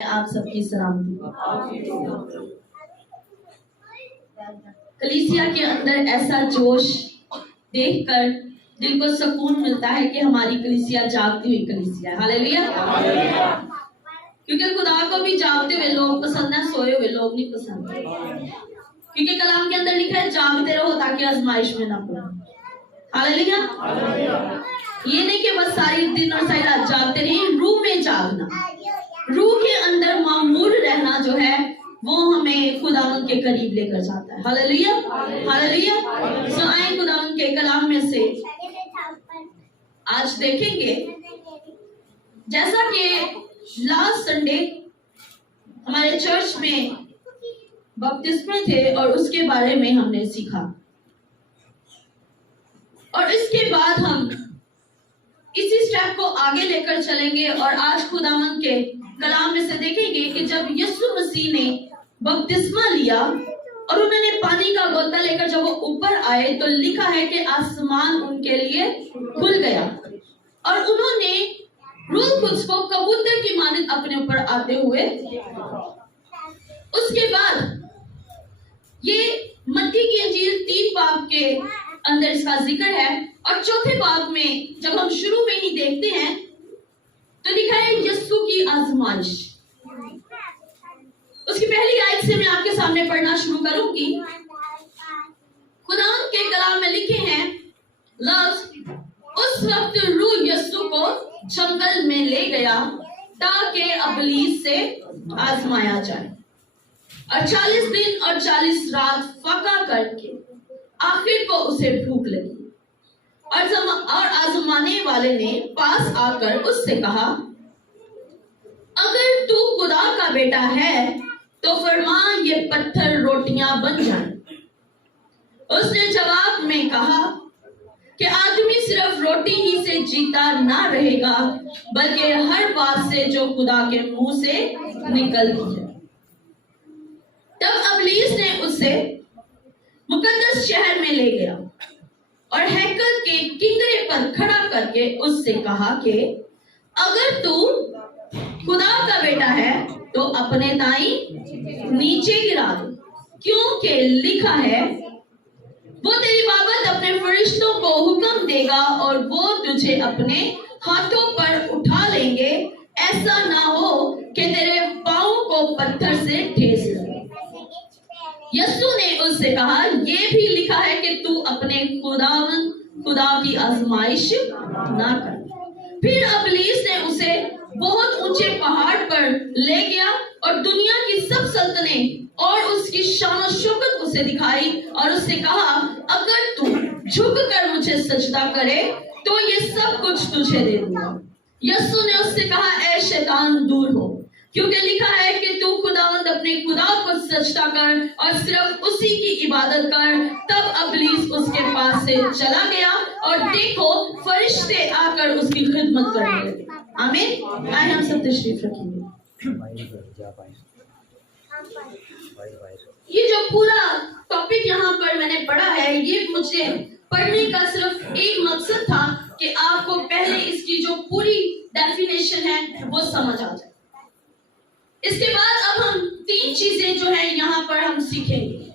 آپ سب کی سلامتی۔ کلیسیا کے اندر ایسا جوش دیکھ کر دل کو سکون ملتا ہے کہ ہماری کلیسیا جاگتی ہوئی کلیسیا ہے۔ ہاللیلویا۔ کیونکہ خدا کو بھی جاگتے ہوئے لوگ پسند ہیں، سوئے ہوئے لوگ نہیں پسند۔ کیونکہ کلام کے اندر لکھا ہے جاگتے رہو تاکہ آزمائش میں نہ پڑو۔ ہاللیلویا۔ یہ نہیں کہ بس ساری دن اور ساری رات جاگتے رہیں، روح میں جاگنا، روح کے اندر معمول رہنا جو ہے وہ ہمیں خداوند کے قریب لے کر جاتا ہے۔ ہاللیلویا۔ ہاللیلویا۔ سو آئیں خداوند کے کلام میں سے آج دیکھیں گے، جیسا کہ لاسٹ سنڈے ہمارے چرچ میں بپتسمے تھے اور اس کے بارے میں ہم نے سیکھا، اور اس کے بعد ہم اسی سٹیپ کو آگے لے کر چلیں گے، اور آج خداوند کے کلام میں سے دیکھیں گے کہ جب یسوع مسیح نے بپتسمہ لیا اور انہوں نے پانی کا غوطہ لے کر جب وہ اوپر آئے تو لکھا ہے کہ آسمان ان کے لیے کھل گیا اور انہوں نے روح القدس کو کبوتر کی مانند اپنے اوپر آتے ہوئے۔ اس کے بعد یہ متی کی انجیل 3 باب کے اندر اس کا ذکر ہے، اور چوتھے باب میں جب ہم شروع میں ہی دیکھتے ہیں تو لکھا ہے یسوع کی آزمائش۔ اس کی پہلی آیت سے میں آپ کے سامنے پڑھنا شروع کروں گی۔ خداوند کے کلام میں لکھے ہیں، لفظ اس وقت روح یسوع کو جنگل میں لے گیا تاکہ ابلیس سے آزمایا جائے، اور 40 دن اور 40 رات فاقہ کر کے آخر کو اسے بھوک لگی، اور آزمانے والے نے پاس آ کر اس سے کہا، اگر تو خدا کا بیٹا ہے تو فرما یہ پتھر روٹیاں بن جائیں۔ اس نے جواب میں کہا کہ آدمی صرف روٹی ہی سے جیتا نہ رہے گا بلکہ ہر بات سے جو خدا کے منہ سے نکلتی ہے۔ تب ابلیس نے اسے مقدس شہر میں لے گیا اور ہیکل کے کنگرے پر کھڑا کر کے اس سے کہا کہ اگر تو خدا کا بیٹا ہے تو اپنے دائیں نیچے گرا دے، کیونکہ لکھا ہے وہ تیری بابت اپنے فرشتوں کو حکم دے گا اور وہ تجھے اپنے ہاتھوں پر اٹھا لیں گے، ایسا نہ ہو کہ تیرے پاؤں کو پتھر سے ٹھیس لگے۔ یسوع نے اس سے کہا، یہ بھی لکھا ہے کہ تو اپنے خدا کی آزمائش نہ کر۔ پھر ابلیس نے اسے بہت اونچے پہاڑ پر لے گیا اور دنیا کی سب سلطنتیں اور اس کی شان و شوکت اسے دکھائی، اور اس سے کہا، اگر تو جھک کر مجھے سجدہ کرے تو یہ سب کچھ تجھے دے دوں گا۔ یسوع نے اس سے کہا، اے شیطان دور ہو، کیونکہ لکھا ہے کہ تو خداوند اپنے خدا کو سجدہ کر اور صرف اسی کی عبادت کر۔ تب ابلیس اس کے پاس سے چلا گیا اور دیکھو فرشتے آ کر اس کی خدمت کرنے لگے۔ آمین۔ آئے ہم سب تشریف رکھیں گے۔ یہ جو پورا ٹاپک یہاں پر میں نے پڑھا ہے، یہ مجھے پڑھنے کا صرف ایک مقصد تھا کہ آپ کو پہلے اس کی جو پوری ڈیفینیشن ہے وہ سمجھ آ جائے۔ اس کے بعد اب ہم 3 چیزیں جو ہیں یہاں پر ہم سیکھیں گے۔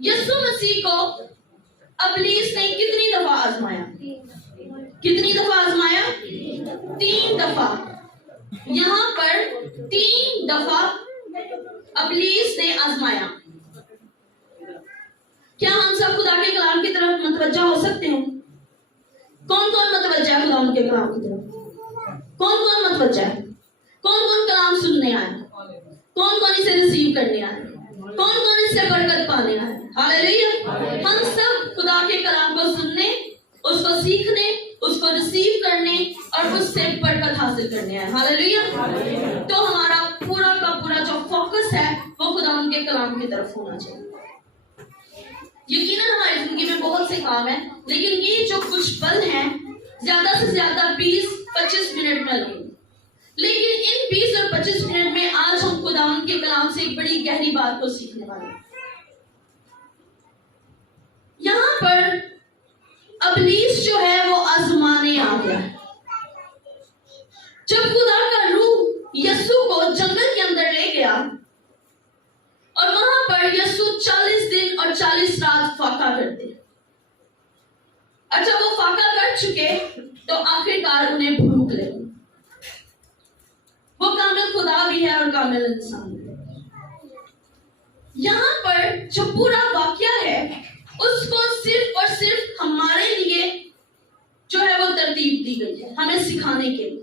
یسوع مسیح کو ابلیس نے کتنی دفعہ آزمایا؟ کتنی دفعہ آزمایا؟ 3 دفعہ۔ یہاں پر 3 دفعہ ابلیس نے آزمایا۔ کیا ہم سب خدا کے کلام کی طرف متوجہ ہو سکتے ہیں؟ کون کون متوجہ ہے خدا کے کلام کی طرف؟ کون کون متوجہ ہے؟ کون کون کلام سننے آئے؟ کون کون اسے ریسیو کرنے آئے؟ کون کون اس سے برکت پانے آئے؟ ہاللیلویا۔ ہم سب خدا کے کلام کو سننے، اس کو سیکھنے، اس کو ریسیو کرنے اور اس سے برکت حاصل کرنے آئے۔ ہاللیلویا۔ تو ہمارا پورا کا پورا جو فوکس ہے وہ خدا ان کے کلام کی طرف ہونا چاہیے۔ یقیناً ہماری زندگی میں بہت سے کام ہیں، لیکن یہ جو کچھ پل ہیں زیادہ سے زیادہ 20-25 منٹ میں لگیں گے، لیکن ان 20 اور 25 منٹ میں آج ہم خداوند کے کلام سے ایک بڑی گہری بات کو سیکھنے والے ہیں۔ یہاں پر ابلیس جو ہے وہ آزمانے آ گیا ہے۔ جب خدا کا روح यीशु को जंगल के अंदर ले गया और वहां पर यीशु 40 दिन और 40 रात फाका करते। अच्छा, वो फाका कर चुके तो आखिरकार उन्हें भूख लगी। वो कामिल खुदा भी है और कामिल इंसान भी है। यहाँ पर जो पूरा वाक्य है उसको सिर्फ और सिर्फ हमारे लिए जो है वो तरतीब दी गई है, हमें सिखाने के लिए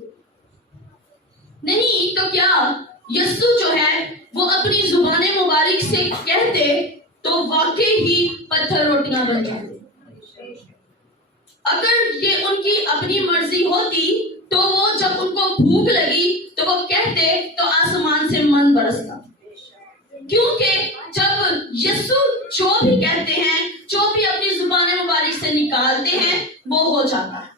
नहीं। तो क्या यीशु जो है वो अपनी जुबाने मुबारक से कहते तो वाकई ही पत्थर रोटियां बन जाते। अगर ये उनकी अपनी मर्जी होती तो वो जब उनको भूख लगी तो वो कहते तो आसमान से मन बरसता, क्योंकि जब यीशु जो भी कहते हैं, जो भी अपनी जुबान मुबारक से निकालते हैं वो हो जाता है।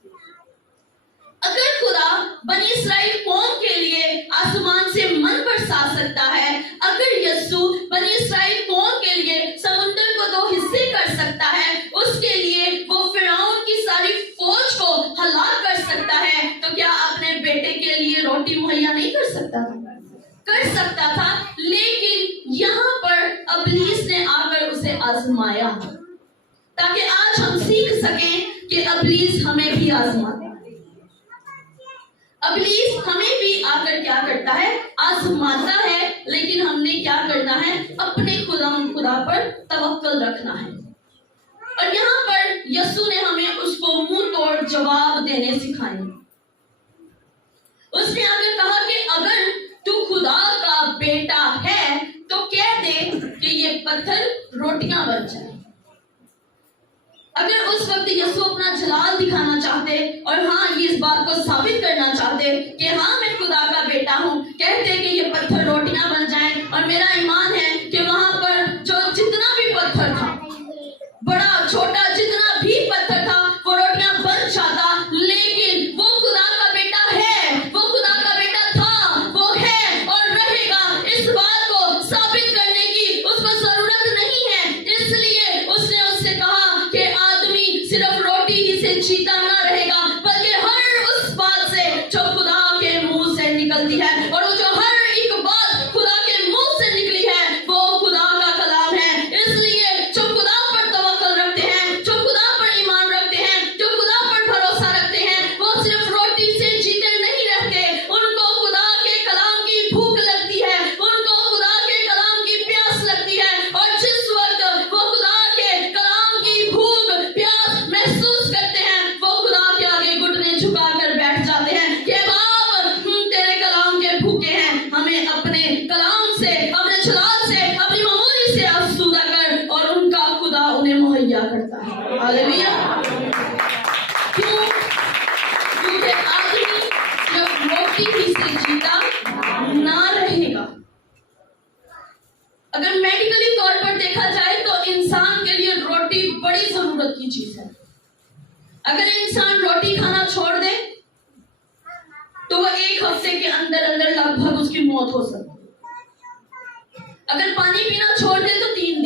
अगर खुदा बनी इस्राएल कौम के लिए आसमान से मन बरसा सकता है, अगर यीशु बनी इस्राएल कौम के लिए समुद्र को 2 हिस्से कर सकता है, उसके लिए वो फिरौन की सारी फौज को हलाक कर सकता है, तो क्या अपने बेटे के लिए रोटी मुहैया नहीं कर सकता था? कर सकता था। लेकिन यहाँ पर इब्लीस ने आकर उसे आजमाया, ताकि आज हम सीख सकें कि इब्लीस हमें भी आजमाता है। इब्लीस हमें भी आकर क्या करता है? आजमाता है। लेकिन हमने क्या करना है? अपने खुदा पर तवक्कुल रखना है। और यहाँ पर यीशु ने हमें उसको मुंह तोड़ जवाब देने सिखाए। उसने आकर कहा कि अगर तू खुदा का बेटा है तो कह दे कि ये पत्थर रोटियां बन जाए। अगर उस वक्त यीशु अपना जलाल दिखाना चाहते और हाँ ये इस बात को साबित करना चाहते कि हाँ मैं खुदा का बेटा हूँ, कहते कि ये पत्थर रोटियां बन जाए, और मेरा ईमान है कि वहां पर जो जितना भी पत्थर था, बड़ा छोटा जितना भी पत्थर था, वो रोटियां बन जाता। लेकिन वो खुदा का बेटा है, वो खुदा का बेटा था, वो है और रहेगा। इस बात को साबित करने की उसको जरूरत नहीं है। इसलिए उसने उससे कहा कि आदमी सिर्फ रोटी ही से जीता ना रहेगा, बल्कि हर उस बात से जो खुदा के मुंह से निकलती है। और वो जो हर एक बात खुदा के मुंह से निकली है वो खुदा का कलाम है। इसलिए जो खुदा पर तवक्कुल रखते हैं, जो खुदा पर ईमान रखते हैं, जो खुदा पर भरोसा रखते हैं, वो सिर्फ रोटी से जीते नहीं रहते। उनको खुदा के कलाम की भूख लगती है, उनको खुदा के कलाम की प्यास लगती है। और जिस वक्त वो खुदा के कलाम की भूख प्यास महसूस करते हैं, वो खुदा के आगे घुटने झुका कर बैठ जाते हैं कि बाप तेरे कलाम के भूखे हैं, हमें अपने कलाम से, अपने जलाल से, अपनी मामूली से आसूदा कर। और उनका खुदा उन्हें मुहैया करता है। हालेलुया। क्यों? क्योंकि आदमी जब रोटी ही से जीता ना रहेगा। अगर मेडिकली तौर पर देखा जाए तो इंसान के लिए रोटी बड़ी जरूरत की चीज है। अगर इंसान रोटी खाना छोड़ दे तो वो 1 हफ्ते के अंदर अंदर लगभग उसकी मौत हो सकती है। अगर पानी पीना छोड़ दे तो 3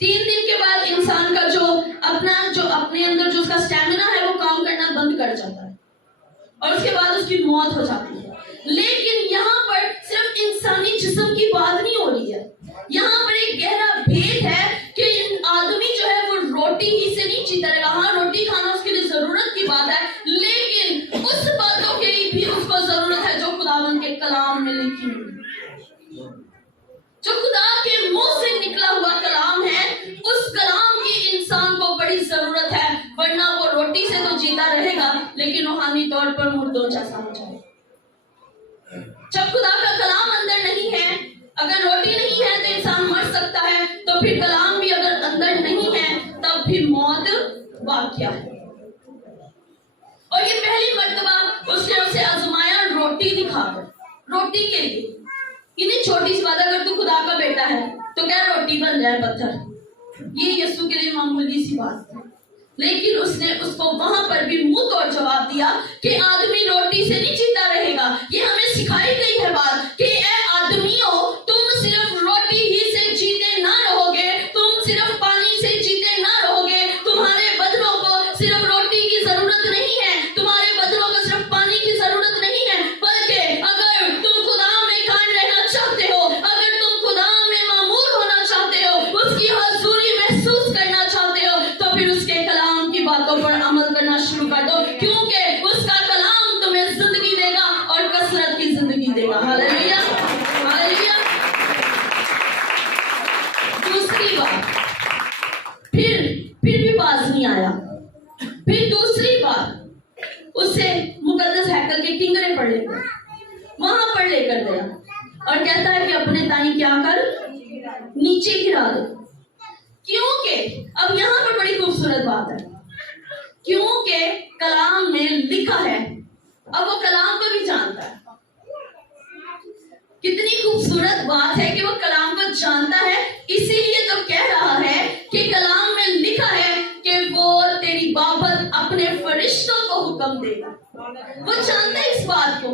दिन के बाद इंसान का जो अपने अंदर जो उसका स्टैमिना है वो काम करना बंद कर जाता है और उसके बाद उसकी मौत हो जाती है। लेकिन यहाँ पर सिर्फ इंसानी जिस्म की बात नहीं हो रही है, यहाँ पर एक गहरा भेद है कि आदमी जो है वो रोटी ही से नहीं जीता रहेगा। हाँ, रोटी खाना उसके लिए जरूरत की बात है, लेकिन उस बातों के लिए भी उसको जरूरत है जो खुदावंद के कलाम में लिखी हुई, जो खुदा के मुंह से निकला हुआ कलाम है। उस कलाम की इंसान को बड़ी जरूरत है, वरना वो रोटी से तो जीता रहेगा लेकिन रूहानी तौर पर मुर्दों जैसा हो जाएगा। जब खुदा का कलाम अंदर नहीं है, अगर रोटी नहीं है तो इंसान मर सकता है, तो फिर कलाम भी अगर अंदर नहीं है तब भी मौत वाक़या है। और ये पहली मर्तबा उसने उसे आजमाया रोटी दिखाकर, रोटी के लिए। इतनी छोटी सी बात, अगर तू खुदा का बेटा है तो क्या रोटी बन जाए पत्थर? ये यीशु के लिए मामूली सी बात है, लेकिन उसने उसको वहां पर भी मुंह तोड़ जवाब दिया कि आदमी रोटी से नहीं जीता रहेगा। ये हमें सिखाई गई है बात कि ए आदमियों, तुम सिर्फ रोटी ही से जीते ना रहोगे, तुम सिर्फ पानी से जीते ना रहोगे। तुम्हारे बदनों को सिर्फ रोटी की जरूरत नहीं है, तुम्हारे बदनों को सिर्फ पानी की जरूरत नहीं है, बल्कि अगर होगा। Hallelujah, hallelujah. दूसरी बार फिर भी बाज नहीं आया। फिर दूसरी बार उसे मुकद्दस हैकल के किंगरे पर लेकर वहां पर लेकर गया और कहता है कि अपने दाई क्या कर, नीचे गिरा दे। क्योंकि अब यहां पर बड़ी खूबसूरत बात है, क्योंकि कलाम में लिखा है, अब वो कलाम को भी जानता है। कितनी खूबसूरत बात है कि वो कलाम को जानता है, इसीलिए तो कह रहा है कि कलाम में लिखा है कि वो तेरी बाबत अपने फरिश्तों को हुक्म देगा। वो जानता है इस बात को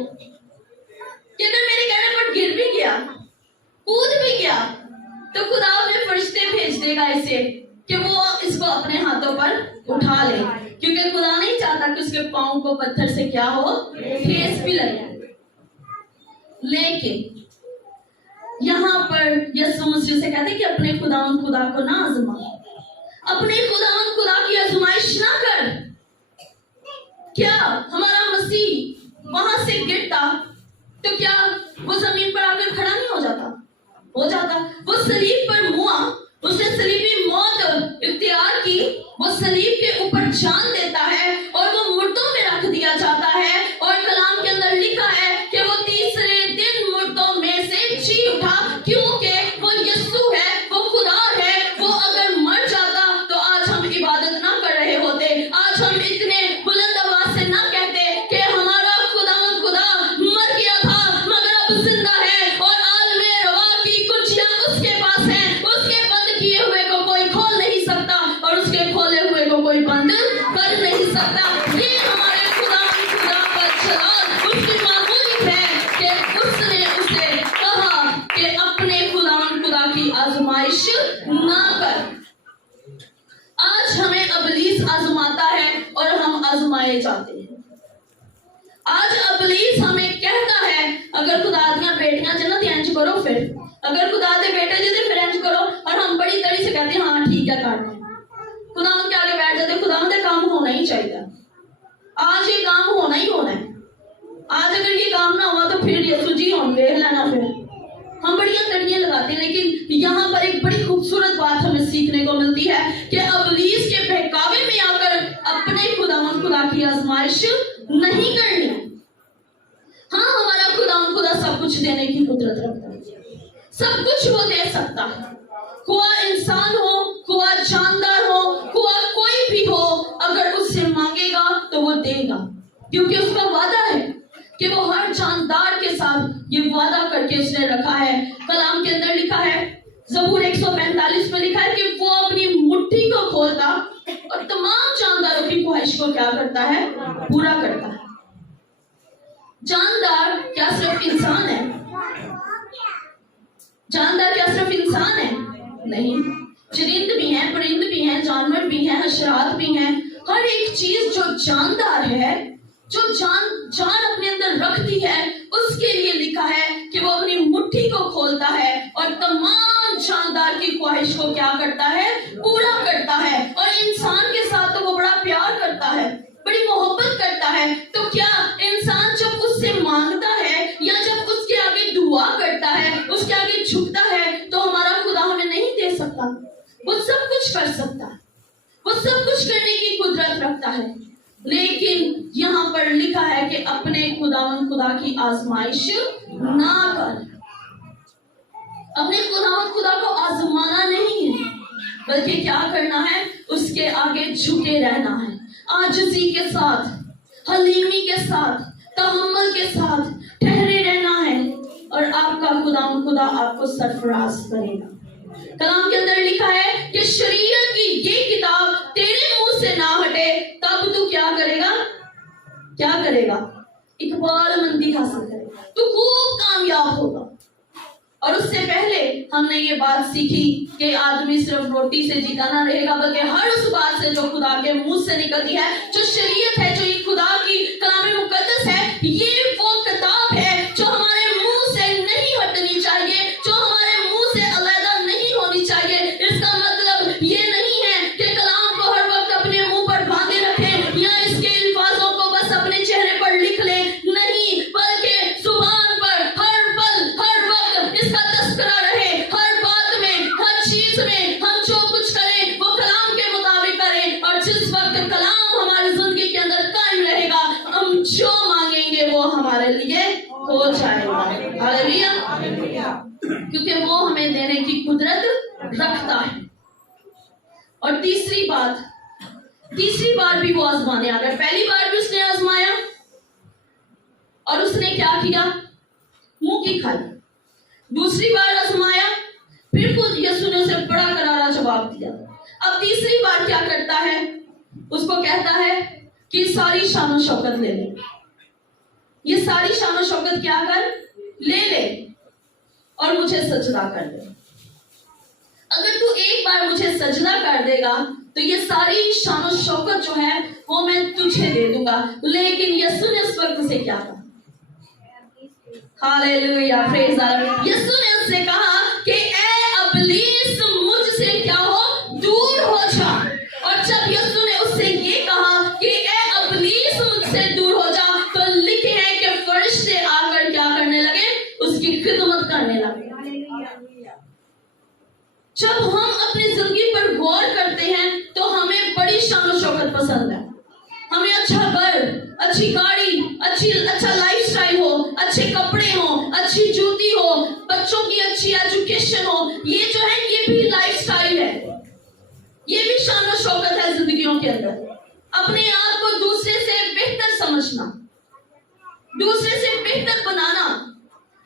कि अगर मेरे कहने पर गिर भी गया, कूद भी गया, तो खुदा अपने फरिश्ते भेज देगा इसे कि वो इसको अपने हाथों पर उठा ले, क्योंकि खुदा नहीं चाहता कि उसके पांव को पत्थर से क्या हो, ठेस भी लगे। लेकिन यहाँ पर यीशु मसीह से कहते हैं कि अपने खुदा को ना आजमा, अपने खुदा की आजमाइश ना कर। क्या हमारा मसीह वहां से गिरता तो क्या वो जमीन पर आकर खड़ा नहीं हो जाता? हो जाता। वो सलीब पर मुआ, उसने सलीबी मौत इख्तियार की, वो सलीब के ऊपर जान देता है और वो मुर्दों में रख दिया जाता है। और कलाम के अंदर लिखा है कि वो तीसरे दिन मुर्दों में से जी उठा, क्योंकि वो यीशु है, वो खुदा है। वो अगर मर जाता तो आज हम इबादत ना कर रहे होते, आज हम इतने बुलंद आवाज से ना कहते कि हमारा खुदा मर गया था मगर अब जिंदा है और आलमे रवा की कुंजियां उसके पास हैं। उसके बंद किए हुए को कोई खोल नहीं सकता और उसके खोले हुए को कोई बंद कर नहीं सकता। ये हमारे खुदा पर जलाल उसकी मामूली है कि उसने उसे कहा कि अपने खुदा की आजमाइश ना कर। आज हमें इब्लीस आजमाता है और हम आजमाए जाते हैं। आज इब्लीस हमें कहता है अगर खुदा दियां बेटियां च ना इंज करो, फिर अगर खुदा दे बेटे जी फिर इंज करो, और हम बड़ी तड़ी से कहते हैं हाँ ठीक है करना। खुदा के आगे बैठ जाते, खुदा का काम होना ही चाहिए, आज ये काम होना ही होना है। आज अगर ये काम ना हुआ तो फिर यीशु जी हम देख लेना। फिर हम बड़ियां तड़ियां लगाते हैं, लेकिन यहाँ पर एक बड़ी खूबसूरत बात हमें सीखने को मिलती है कि इब्लीस के बहकावे में आकर अपने खुदा की आजमाइश नहीं करनी। हाँ, हमारा खुदा सब कुछ देने की कुदरत रखता है, सब कुछ वो दे सकता है। खुदा इंसान हो, खुदा जानदार हो, खुदा कोई भी हो, अगर उससे मांगेगा तो वो देगा, क्योंकि उसका वादा है कि वो हर जानदार के साथ ये वादा करके उसने रखा है। कलाम के अंदर लिखा है, ज़बूर 145 में लिखा है कि वो अपनी मुट्ठी को खोलता और तमाम जानदारों की ख्वाहिश को क्या करता है, पूरा करता है। जानदार क्या सिर्फ इंसान है? जानदार क्या सिर्फ इंसान है? नहीं, चरिंद भी हैं, परिंद भी हैं, जानवर भी हैं, हशरात भी हैं। हर एक चीज जो जानदार है, जो जान अपने अंदर रखती है, उसके लिए लिखा है कि वो अपनी मुट्ठी को खोलता है और तमाम जानदार की ख्वाहिश को क्या करता है, पूरा करता है। और इंसान के साथ तो वो बड़ा प्यार करता है, बड़ी मोहब्बत करता है। तो क्या इंसान जब उससे मांगता है या जब उसके आगे दुआ करता है, उसके आगे झुकता है, तो हमारा खुदा हमें नहीं दे सकता? वो सब कुछ कर सकता है, वो सब कुछ करने की कुदरत रखता है। लेकिन यहाँ पर लिखा है कि अपने खुदा की आजमाइश ना कर। अपने खुदा को आजमाना नहीं है, बल्कि क्या करना है, उसके आगे झुके रहना है, आजिज़ी के साथ, हलीमी के साथ, तहम्मुल के साथ ठहरे रहना है, और आपका खुदा आपको सरफराज करेगा। कलाम के अंदर लिखा है कि शरीयत की ये किताब तेरे मुंह से ना हटे, तब तू क्या करेगा, क्या करेगा, इकबाल मंदी हासिल करेगा, तू खूब कामयाब होगा। और उससे पहले हमने ये बात सीखी कि आदमी सिर्फ रोटी से जीता ना रहेगा, बल्कि हर उस बात से जो खुदा के मुंह से निकलती है, जो शरीयत है, जो ये खुदा की कलाम मुकद्दस है, ये वो किताब है जो हमारे मुंह से नहीं हटनी चाहिए, जो हमारे मुंह से अलग नहीं होनी चाहिए। इसका मतलब ये नहीं है कि कलाम को हर वक्त अपने मुंह पर बांधे रखें या इसके अल्फाजों को बस अपने चेहरे पर लिख लें, नहीं, बल्कि जुबान पर हर रखता है। और तीसरी बार भी वो आजमाने आ गया। पहली बार भी उसने आजमाया और उसने क्या किया, मुंह की खाई। दूसरी बार आजमाया, फिर खुद यीशु ने उसे बड़ा करारा जवाब दिया। अब तीसरी बार क्या करता है, उसको कहता है कि सारी शान और शौकत ले ले, ये सारी शान और शौकत क्या कर, ले ले और मुझे सजदा कर दे। अगर तू एक बार मुझे सजदा कर देगा तो ये सारी शान और शौकत जो है वो मैं तुझे दे दूंगा। लेकिन यीशु ने उस वक्त उसे क्या कहा, हालेलुया, प्रेज द लॉर्ड। यीशु ने उससे कहा कि ए इब्लीस, मुझसे क्या हो, दूर हो जा। और जब यीशु ने उससे ये कहा कि ए इब्लीस, मुझसे दूर हो जा, तो लिखे हैं कि फरिश्ते आकर क्या करने लगे, उसकी खिदमत करने लगे। जब हम अपनी जिंदगी पर गौर करते हैं तो हमें बड़ी शान और शौकत पसंद है। हमें अच्छा घर, अच्छी गाड़ी, अच्छा लाइफस्टाइल हो, अच्छे कपड़े हो, अच्छी जूती हो, बच्चों की अच्छी एजुकेशन हो। ये जो है ये भी लाइफस्टाइल है, ये भी शान और शौकत है जिंदगियों के अंदर। अपने आप को दूसरे से बेहतर समझना, दूसरे से बेहतर बनाना।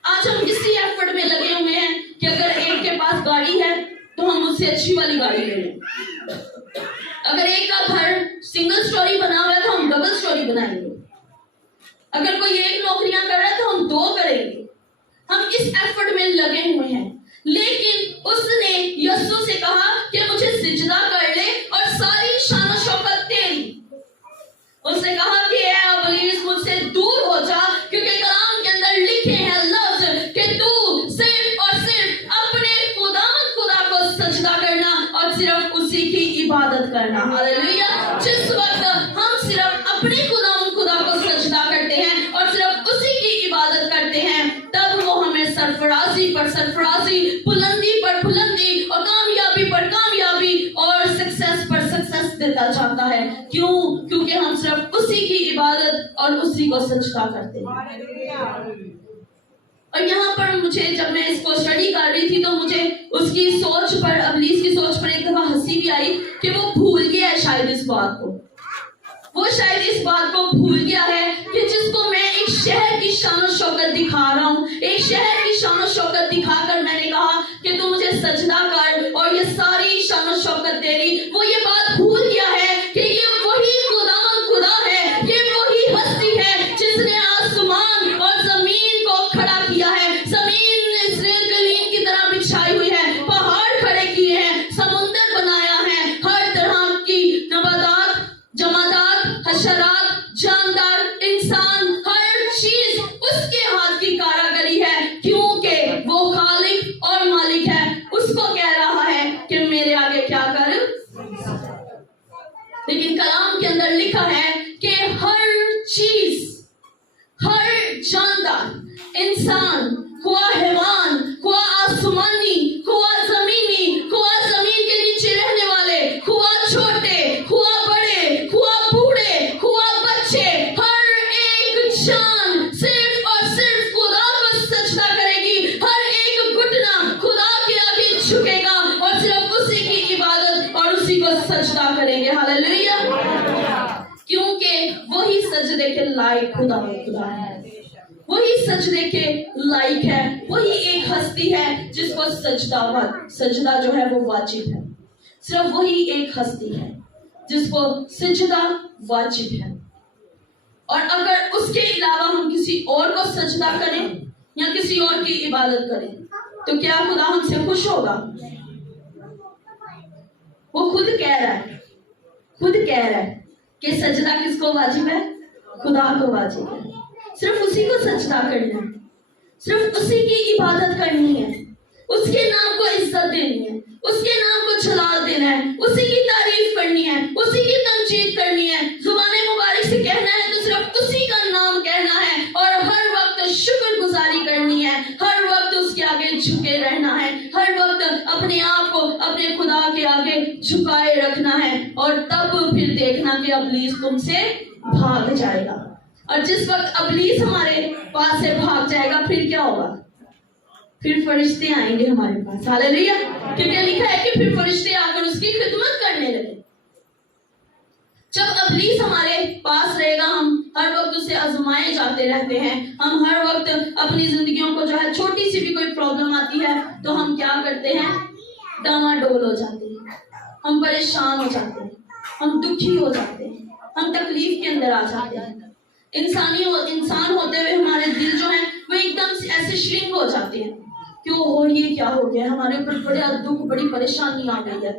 आज हम इसी एफर्ट में लगे हुए हैं कि अगर एक के पास गाड़ी है तो हम उससे अच्छी वाली गाड़ी ले लें। अगर एक का घर सिंगल स्टोरी बना हुआ है तो हम डबल स्टोरी बनाएंगे। अगर कोई एक नौकरियां कर रहा है तो हम 2 करेंगे। हम इस एफर्ट में लगे हुए हैं। लेकिन उसने यीशु से कहा कि मुझे सिजदा कर ले और सारी शान और शौकत तेरी। उसने कहा कि ए इब्लीस, मुझसे दूर हो जा, क्योंकि कलाम के अंदर लिखे हैं लफ्ज कि तू सिर्फ और सिर्फ अपने खुदा को सजदा करना और सिर्फ उसी की इबादत करना। हालेलुया। जिस वक्त हम सिर्फ अपने खुदा को सजदा करते हैं और सिर्फ उसी की इबादत करते हैं, तब वो हमें सरफराजी पर सरफराजी, बुलंदी पर बुलंदी और कामयाबी पर कामयाबी और सक्सेस पर सक्सेस देता जाता है। क्यों? क्योंकि हम सिर्फ उसी की इबादत और उसी को सजदा करते हैं। और यहाँ पर मुझे, जब मैं इसको स्टडी कर रही थी तो मुझे उसकी सोच पर, इब्लीस की सोच पर एक दफा हंसी भी आई कि वो भूल गया है शायद इस बात को। वो शायद इस बात को भूल गया है कि जिसको मैं एक शहर की शान और शौकत दिखा रहा हूँ, एक शहर की शान और शौकत दिखाकर मैंने कहा कि तू मुझे सजदा कर और ये सारी शान और शौकत तेरी, वो ये बात भूल गया है कि ये वही खुदा है, ये वही हस्ती है जिसने आसमान और जमीन को खड़ा किया है। जमीन इसराइल गलीम की तरह बिछाई हुई है, पहाड़ खड़े किए हैं, समुंदर बनाया है, हर तरह की नबातात, जमादात, हशरात, जानदार, इंसान, हर चीज उसके हाथ की कारागरी है। क्योंकि वो खालिक और मालिक है। उसको कह रहा है कि मेरे आगे क्या कर। लेकिन कलाम के अंदर लिखा है कि हर चीज, हर जानदार इंसान, हुआ हैवान, हुआ आसमानी, हुआ जमीनी, हुआ जमीन के नीचे रहने वाले, हुआ छोटे, हुआ बड़े, हुआ बूढ़े, हुआ बच्चे, हर एक जान सिर्फ और सिर्फ खुदा को सजदा करेगी। हर एक घुटना खुदा के आगे झुकेगा और सिर्फ उसी की इबादत और उसी को सजदा करेंगे। हालेलुया। क्योंकि वही सजदे के लायक खुदा है, वही सजदे के लायक है, वही एक हस्ती है जिसको सजदा जो है वो वाजिब है। सिर्फ वही एक हस्ती है जिसको सजदा वाजिब है। और अगर उसके अलावा हम किसी और को सजदा करें या किसी और की इबादत करें तो क्या खुदा हमसे खुश होगा? वो खुद कह रहा है कि सजदा किसको वाजिब है? खुदा को वाजिब है। सिर्फ उसी को सजदा करना है, सिर्फ उसी की इबादत करनी है, उसके नाम को इज्जत देनी है, उसके नाम को जलाल देना है, उसी की तारीफ करनी है, उसी की तमजीद करनी है, जुबान मुबारक से कहना है तो सिर्फ उसी का नाम कहना है और हर वक्त शुक्रगुजारी करनी है, हर वक्त उसके आगे झुके रहना है, हर वक्त अपने आप को अपने खुदा के आगे झुकाए रखना है। और तब फिर देखना कि इब्लीस तुमसे भाग जाएगा। और जिस वक्त इब्लीस हमारे पास से भाग जाएगा फिर क्या होगा? फिर फरिश्ते आएंगे हमारे पास, हालेलुया। क्योंकि लिखा है कि फिर फरिश्ते आकर उसकी खिदमत करने लगे। जब इब्लीस हमारे पास रहेगा, हम हर वक्त उससे आजमाए जाते रहते हैं। हम हर वक्त अपनी जिंदगियों को जो है, छोटी सी भी कोई प्रॉब्लम आती है तो हम क्या करते हैं, डामाडोल हो जाते हैं, हम परेशान हो जाते हैं, हम दुखी हो जाते हैं, हम तकलीफ के अंदर आ जाते हैं। इंसान होते हुए हमारे दिल जो है वो एकदम से ऐसे श्रिंक हो जाते हैं, क्यों हो, ये क्या हो गया, हमारे ऊपर बड़ा दुख, बड़ी परेशानी आ गई है।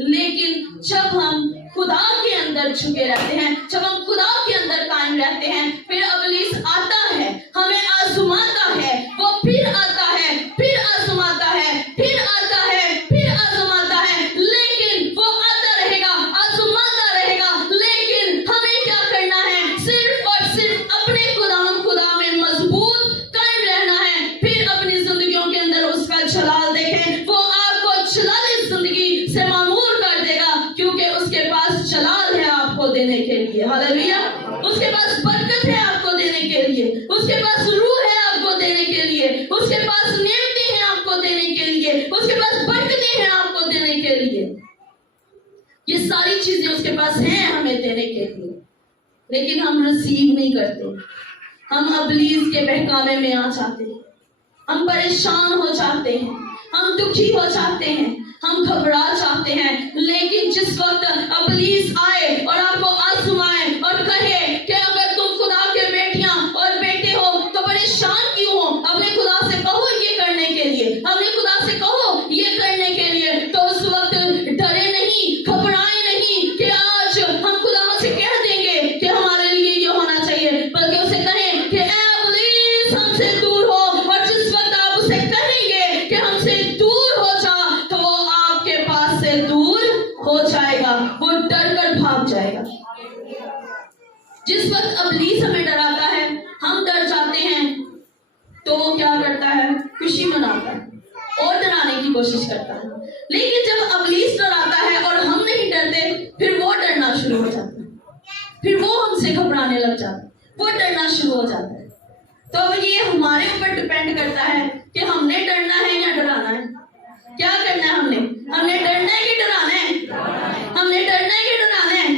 लेकिन जब हम खुदा के अंदर झुके रहते हैं, जब हम खुदा के अंदर कायम रहते हैं, फिर इब्लीस आता है, हमें आजमाता है, वो फिर आता है, फिर आजमाता है, फिर आता है, फिर आजमाता है, लेकिन वो आता रहेगा, आजमाता रहेगा। लेकिन हमें क्या करना है, सिर्फ और सिर्फ अपने खुदा में मजबूत कायम रहना है। फिर अपनी जिंदगियों के अंदर उसका जलाल देखें, वो आपको जलाली जिंदगी से मामूर कर देगा, क्योंकि उसके पास जलाल है आपको देने के लिए, हालेलुया। उसके पास बरकत है आपको देने के लिए, उसके पास रूह है आपको देने के लिए, उसके पास नेमतें हैं आपको देने के लिए, उसके पास बरकतें हैं आपको देने के लिए। ये सारी चीजें उसके पास हैं हमें देने के लिए, लेकिन हम रिसीव नहीं करते। हम इब्लीस के बहकावे में आ जाते हैं, हम परेशान हो जाते हैं, हम दुखी हो जाते हैं, हम घबरा जाते हैं। लेकिन जिस वक्त इब्लीस आए और आपको आजमाए और कहे कि अगर तुम खुदा के बेटियां और बेटे हो तो परेशान क्यों हो, अपने खुदा से कहो ये करने के लिए, अपने खुदा से कहो ये करने के लिए, तो उस वक्त डरे नहीं, घबराए नहीं कि आज हम खुदा से कह देंगे कि हमारे लिए ये होना चाहिए, बल्कि उसे कहें कि ऐ इब्लीस हमसे दूर हो। और जिस वक्त आप उसे कहेंगे कि हमसे दूर हो जा, तो वो आपके पास से दूर हो जाएगा, वो डर कर भाग जाएगा। जिस वक्त इब्लीस हमें डराता है, हम डर जाते हैं, तो वो क्या करता है, खुशी मनाता है और डराने की कोशिश करता है। लेकिन जब इब्लीस डराता है और हम नहीं डरते, फिर वो डरना शुरू हो जाता है, फिर वो हमसे घबराने लग जाता है, वो डरना शुरू हो जाता है। तो अब ये हमारे ऊपर डिपेंड करता है कि हमने डरना है या डराना है। क्या करना है, हमने डरना है कि डराना है, हमने डरना है कि डराना है,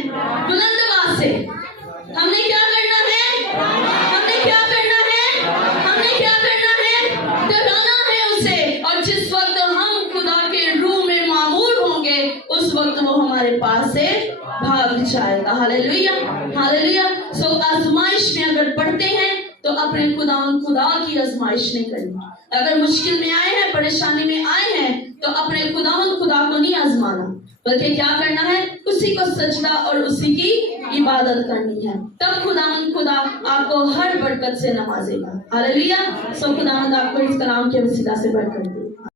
बुलंद आवाज से हमने क्या करना है, हमने क्या करना है, हमने क्या करना है, डराना है उसे। और जिस वक्त हम खुदा के रूह में मामूर होंगे, उस वक्त वो हमारे पास से भाग जाएगा, हालेलुया, हालेलुया। सो आजमाइश में अगर पढ़ते हैं तो अपने खुदा की आजमाइश नहीं करनी। अगर मुश्किल में आए हैं, परेशानी में आए हैं, तो अपने खुदा को नहीं आजमाना, बल्कि क्या करना है, उसी को सजदा और उसी की इबादत करनी है। तब खुदा आपको हर बरकत से नवाजेगा, हालेलुया। सो खुदा आपको इस कलाम के वसीला से बरकत दे।